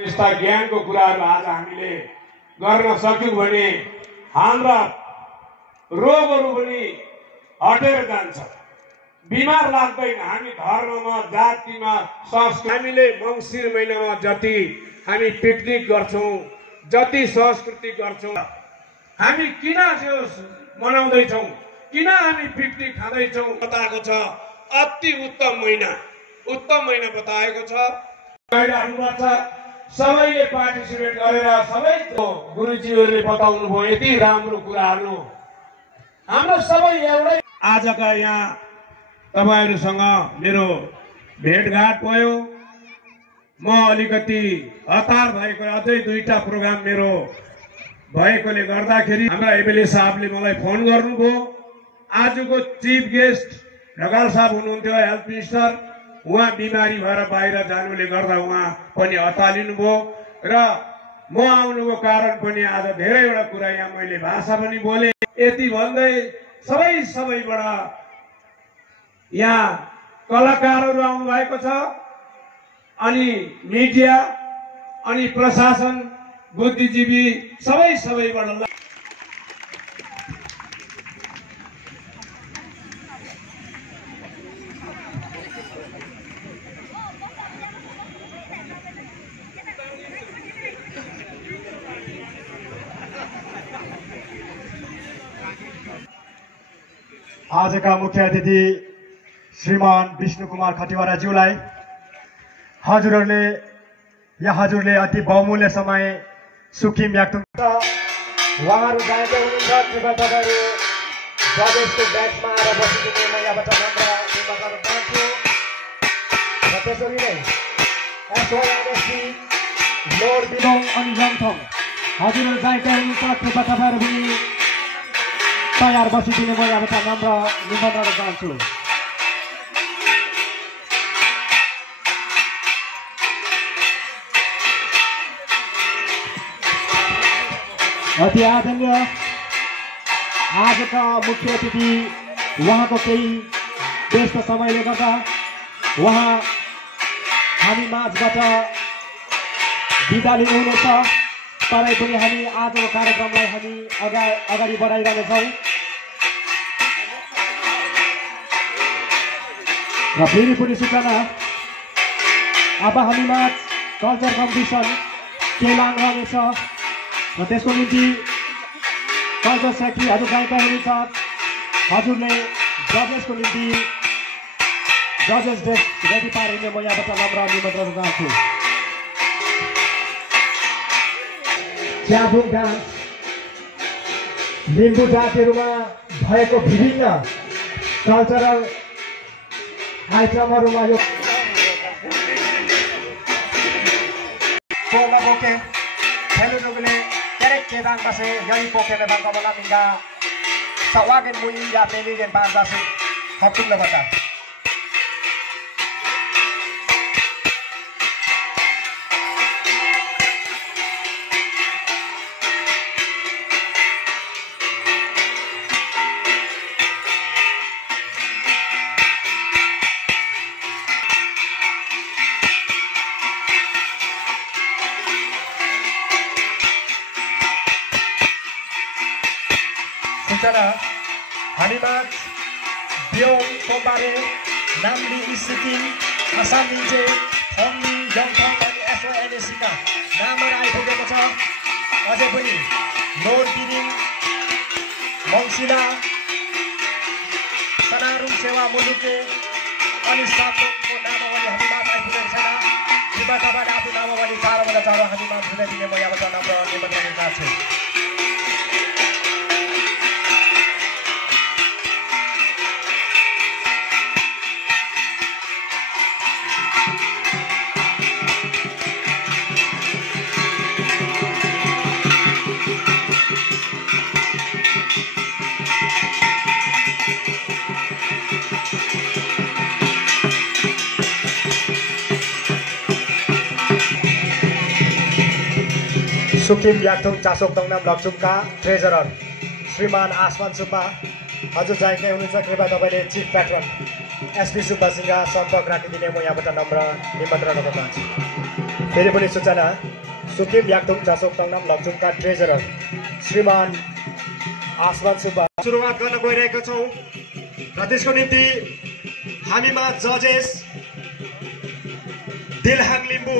यस्ता ज्ञानको कुराहरू आज हामीले गर्न सक्यौं भने हाम्रा रोगहरू पनि हटेर जान्छ, बिमार लाग्दैन। हामी धर्ममा, जातिमा, संस्कृति हामीले मङ्सिर महिनामा जति हामी पिकनिक गर्छौं, जति संस्कृति गर्छौं, हामी किन मनाउँदैछौं, किन हामी पिकनिक खाँदैछौं बताएको छ। अति उत्तम महिना बताएको छ। सबैले पार्टिसिपेट गरेर सबै गुरुजीहरूले बताउनु भयो यति राम्रो कुराहरू। हाम्रो सबै एउटै आजका यहाँ तपाईहरुसँग मेरो भेटघाट भयो। म अलिकति हतार भएको, अझै दुईटा प्रोग्राम मेरो भएकोले गर्दाखेरि हाम्रा एमएलए साहबले मलाई फोन गर्नुभयो। आजको चिफ गेस्ट ढकाल साहब हुनुहुन्थ्यो, हेल्थ मिनिस्टर। उहाँ बिमारी भएर बाहिर जानुले गर्दा उहाँ पनि अतालिनु भयो र म आउनुको कारण पनि आज धेरैवटा कुरा यहाँ मैले भाषा पनि बोले। यति भन्दै सबैबाट यहाँ कलाकारहरू आउनु भएको छ, अनि मिडिया, अनि प्रशासन, बुद्धिजीवी सबैबाट आजका मुख्य अतिथि श्रीमान विष्णु कुमार खतिवड़ाज्यूलाई हजुरले अति बहुमूल्य समय सुखिम याक्तुङ उहाँहरू गायकै हुनुहुन्छ। कृपया तपाईँहरू जजेसको ब्याचमा आएर बसिदिने म यहाँबाट नम्र निवेदन गर्न चाहन्छु। र त्यसरी नै एसओएनएससी लोड बिलोङ अनि जङथङ हजुरहरू गायकै हुनुहुन्छ। कृपया तपाईँहरू पनि तयार बसिदिने म यहाँबाट नम्र निवेदन गर्न चाहन्छु। अति आदरणीय आजका मुख्य अतिथि, उहाँको केही व्यस्त समयले गर्दा उहाँ हामी माझबाट बिदा लिनुहुनेछ। तरै पनि हामी आजको कार्यक्रमलाई हामी अगाडि बढाइरहनेछौँ र फेरि पनि सूचना, अब हामी माझ कल्चर कम्पिटिसन केलाङ रहनेछ र त्यसको निम्ति कल्चर सेक्रेटरी हजुर गायिका हुनुहुन्छ। हजुरले जजेसको निम्ति जजेस डेस्क रेडी पारिने म यहाँबाट नम्र निवेदन गर्न चाहन्छु। च्याबुङ डान्स लिम्बू जातिहरूमा भएको विभिन्न कल्चरल आइटमहरूमा यो बोके खेलुनुले kedan kasi yai poke le bang kabala minga sawagen mui ya peli gen bang kasi hapun le bata Hanimat Biong Kombare Namli Isiki Asam Ninje Hongmi Yongtong अनि SONSC का नामहरू आइपुगेको छ। अझै पनि लोड बिरिङ, मङ्सिला, सनारुङ सेवा मुलुके अनि सातको नामावली हनिमात आइपुगेको छैन। कृपया तपाईँले आफ्नो नामावली चारवटा चार हनिमात बुझाइदिने म यहाँबाट नम्र निवेदन गर्न चाहन्छु। सुकिम याक्थुङ चासोक तङनाम लक्चुमका ट्रेजरर श्रीमान आसमान सुब्बा हजुर जायकै हुनुहुन्छ। कृपया तपाईँले चिफ प्याट्रन एसपी सुब्बासँग सम्पर्क राखिदिने म यहाँबाट नम्र निमन्त्रण गर्न चाहन्छु। फेरि पनि सूचना सुकिम याक्थुङ चासोक टङनाम लक्चुङका ट्रेजरर श्रीमान आसमान सुब्बा सुरुवात गर्न गइरहेका छौँ र त्यसको निम्ति हामीमा जजेस दिलहाङ लिम्बू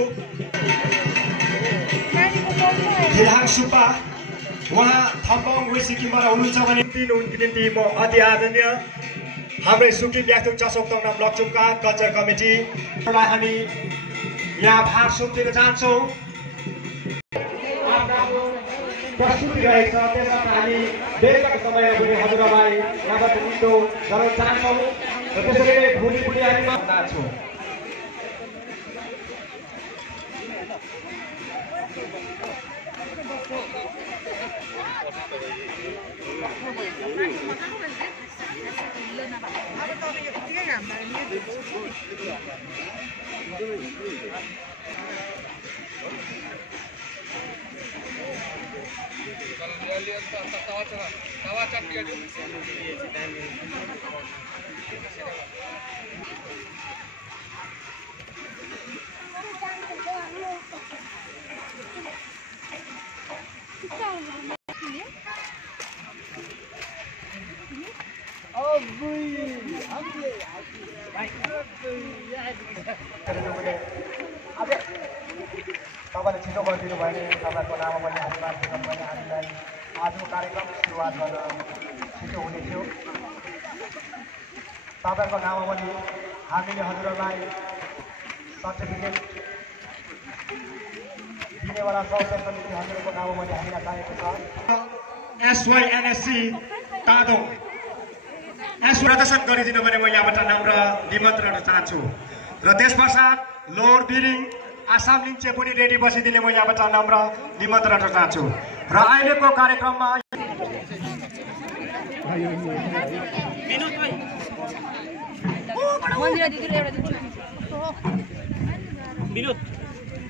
दिलहाङ सुब्बा उहाँ थम्पाङ वेस्ट सिक्किमबाट हुनुहुन्छ भने उनको निम्ति म अति आदरणीय हाम्रै सुकिम याक्थुङ चासोक टङनाम लक्चुङका कल्चर कमिटीलाई हामी यहाँ भार सुम्पिन चाहन्छौँ प्रस्तुति रहेछ त्यसर्थ हामी बेलुकाको समयमा पनि हजुरहरूलाई यहाँबाट मिठो गराउन चाहन्छौँ र त्यसरी नै भोलि पनि हामी चाहन्छौँ तपाईँले छिटो गरिदिनु भयो भने तपाईँको नाममा पनि हामीलाई आजको कार्यक्रम सुरुवात गर्न छिटो हुने थियो तपाईँको नाममा पनि हामीले हजुरहरूलाई सर्टिफिकेट दिनेवाला छ त्यसको निम्ति हजुरको नाममा पनि हामीलाई चाहिएको छ एसवाइएनएससी तादोङ यस प्रदर्शन गरिदिनु भने म यहाँबाट नम्र निमन्त्रण चाहन्छु र त्यस पश्चात लोवर बिरिङ आसाम लिङ्चे पनि रेडी बसिदिने म यहाँबाट नम्र निमन्त्रण चाहन्छु र अहिलेको कार्यक्रममा मन्दिर